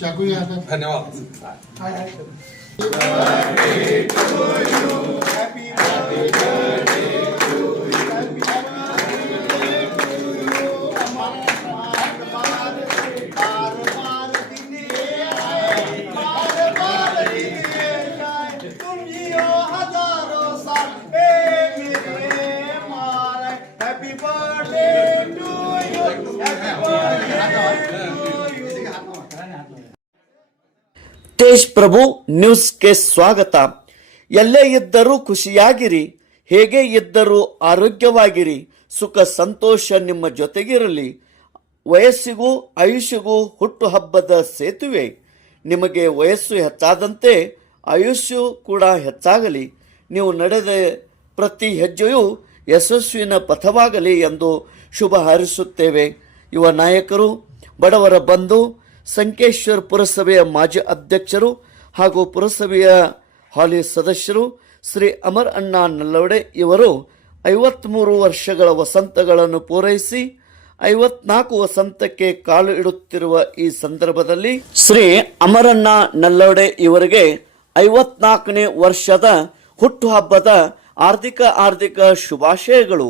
चाकू या हातात धन्यवाद तुम ತೇಜ್ ಪ್ರಭು ನ್ಯೂಸ್ಗೆ ಸ್ವಾಗತ. ಎಲ್ಲೇ ಇದ್ದರೂ ಖುಷಿಯಾಗಿರಿ, ಹೇಗೆ ಇದ್ದರೂ ಆರೋಗ್ಯವಾಗಿರಿ, ಸುಖ ಸಂತೋಷ ನಿಮ್ಮ ಜೊತೆಗಿರಲಿ, ವಯಸ್ಸಿಗೂ ಆಯುಷ್ಯಗೂ ಹುಟ್ಟುಹಬ್ಬದ ಸೇತುವೆ. ನಿಮಗೆ ವಯಸ್ಸು ಹೆಚ್ಚಾದಂತೆ ಆಯುಷ್ಯು ಕೂಡ ಹೆಚ್ಚಾಗಲಿ. ನೀವು ನಡೆದ ಪ್ರತಿ ಹೆಜ್ಜೆಯೂ ಯಶಸ್ವಿನ ಪಥವಾಗಲಿ ಎಂದು ಶುಭ ಹಾರಿಸುತ್ತೇವೆ. ಯುವ ನಾಯಕರು, ಬಡವರ ಬಂಧು ಸಂಕೇಶ್ವರ್ ಪುರಸಭೆಯ ಮಾಜಿ ಅಧ್ಯಕ್ಷರು ಹಾಗೂ ಪುರಸಭೆಯ ಹಾಲಿ ಸದಸ್ಯರು ಶ್ರೀ ಅಮರ್ ಅಣ್ಣ ನಲ್ಲವಡೆ ಇವರು ಐವತ್ಮೂರು ವರ್ಷಗಳ ವಸಂತಗಳನ್ನು ಪೂರೈಸಿ ಐವತ್ನಾಲ್ಕು ವಸಂತಕ್ಕೆ ಕಾಲು ಇಡುತ್ತಿರುವ ಈ ಸಂದರ್ಭದಲ್ಲಿ ಶ್ರೀ ಅಮರಣ್ಣ ನಲ್ಲವಡೆ ಇವರಿಗೆ ಐವತ್ನಾಲ್ಕನೇ ವರ್ಷದ ಹುಟ್ಟುಹಬ್ಬದ ಆರ್ಥಿಕ ಆರ್ಥಿಕ ಶುಭಾಶಯಗಳು.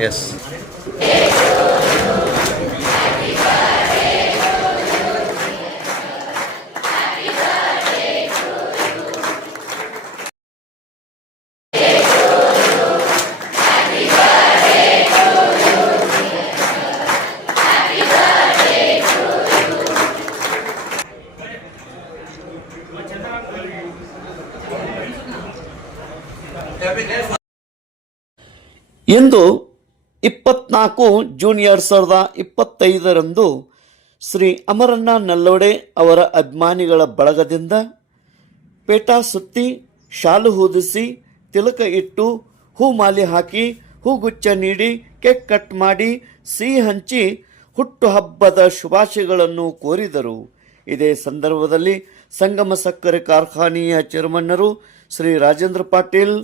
ಎಸ್ ಇಂದು ಇಪ್ಪತ್ನಾಲ್ಕು ಜೂನ್ ಎರಡು ಸಾವಿರದ ಇಪ್ಪತ್ತೈದರಂದು ಶ್ರೀ ಅಮರಣ್ಣ ನಲ್ಲೋಡೆ ಅವರ ಅಭಿಮಾನಿಗಳ ಬಳಗದಿಂದ ಪೇಟಾ ಸುತ್ತಿ ಶಾಲು ಹೂದಿಸಿ ತಿಲಕ ಇಟ್ಟು ಹೂ ಮಾಲೆ ಹಾಕಿ ಹೂಗುಚ್ಛ ನೀಡಿ ಕೇಕ್ ಕಟ್ ಮಾಡಿ ಸಿಹಿ ಹಂಚಿ ಹುಟ್ಟುಹಬ್ಬದ ಶುಭಾಶಯಗಳನ್ನು ಕೋರಿದರು. ಇದೇ ಸಂದರ್ಭದಲ್ಲಿ ಸಂಗಮ ಸಕ್ಕರೆ ಕಾರ್ಖಾನೆಯ ಚೇರ್ಮನ್ನರು ಶ್ರೀ ರಾಜೇಂದ್ರ ಪಾಟೀಲ್,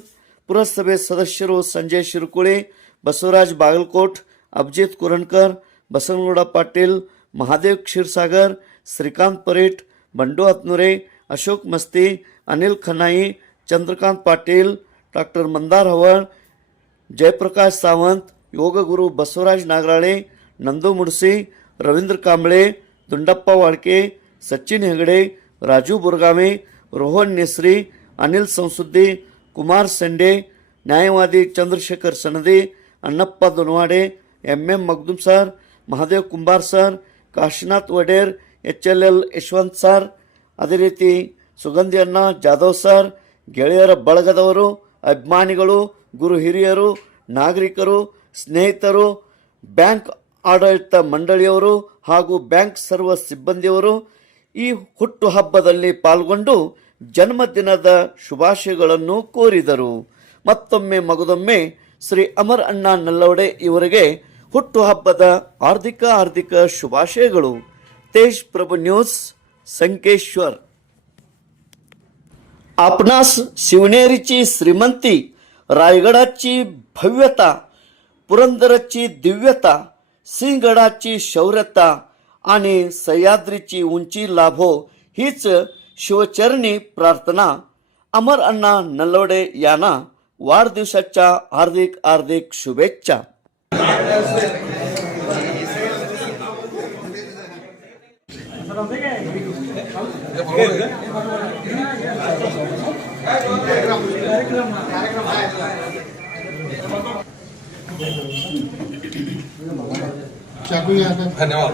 ಪುರಸಭೆ ಸದಸ್ಯರು ಸಂಜಯ್ ಶಿರುಕುಳಿ बसवराज बागलकोट अभिजित कुरणकर बसनगोडा पाटील महादेव क्षीरसागर श्रीकांत परेट बंडू अतनुरे अशोक मस्ती अनिल खनाई चंद्रकांत पाटील डॉक्टर मंदार हवळ जयप्रकाश सावंत योगगुरू Basavaraj Nagarale Nandu मुडसी Ravindra Kamble Dundappa Walke Sachin Hegde Raju बुरगामे Rohan Nesari Anil Sansuddi Kumar Sende न्यायवादी Chandrashekhar Sanade Annappa Donawade M M Magdum sir, Mahadev Kumbar sir, Kashinath Vader H L L Yashwant sir, ಅದೇ ರೀತಿ ಸುಗಂಧಿ ಅಣ್ಣ ಜಾಧವ್ ಸರ್, ಗೆಳೆಯರ ಬಳಗದವರು, ಅಭಿಮಾನಿಗಳು, ಗುರು ಹಿರಿಯರು, ನಾಗರಿಕರು, ಸ್ನೇಹಿತರು, ಬ್ಯಾಂಕ್ ಆಡಳಿತ ಮಂಡಳಿಯವರು ಹಾಗೂ ಬ್ಯಾಂಕ್ ಸರ್ವ ಸಿಬ್ಬಂದಿಯವರು ಈ ಹುಟ್ಟುಹಬ್ಬದಲ್ಲಿ ಪಾಲ್ಗೊಂಡು ಜನ್ಮದಿನದ ಶುಭಾಶಯಗಳನ್ನು ಕೋರಿದರು. ಮತ್ತೊಮ್ಮೆ ಮಗದೊಮ್ಮೆ ಶ್ರೀ ಅಮರ್ ಅಣ್ಣ ನಲ್ಲವಡೆ ಇವರಿಗೆ ಹುಟ್ಟುಹಬ್ಬದ ಹಾರ್ದಿಕ ಹಾರ್ದಿಕ ಶುಭಾಶಯಗಳು. तेश प्रभु ನ್ಯೂಸ್ संकेश्वर आपणास शिवनेरीची श्रीमंती रायगडाची भव्यता पुरंदरची दिव्यता सिंहगडाची शौर्यता आणि सह्याद्रीची उंची लाभो हीच शिवचरणी प्रार्थना अमर अण्णा नल्लोडे याना वाढदिवसाच्या हार्दिक हार्दिक शुभेच्छा. धन्यवाद.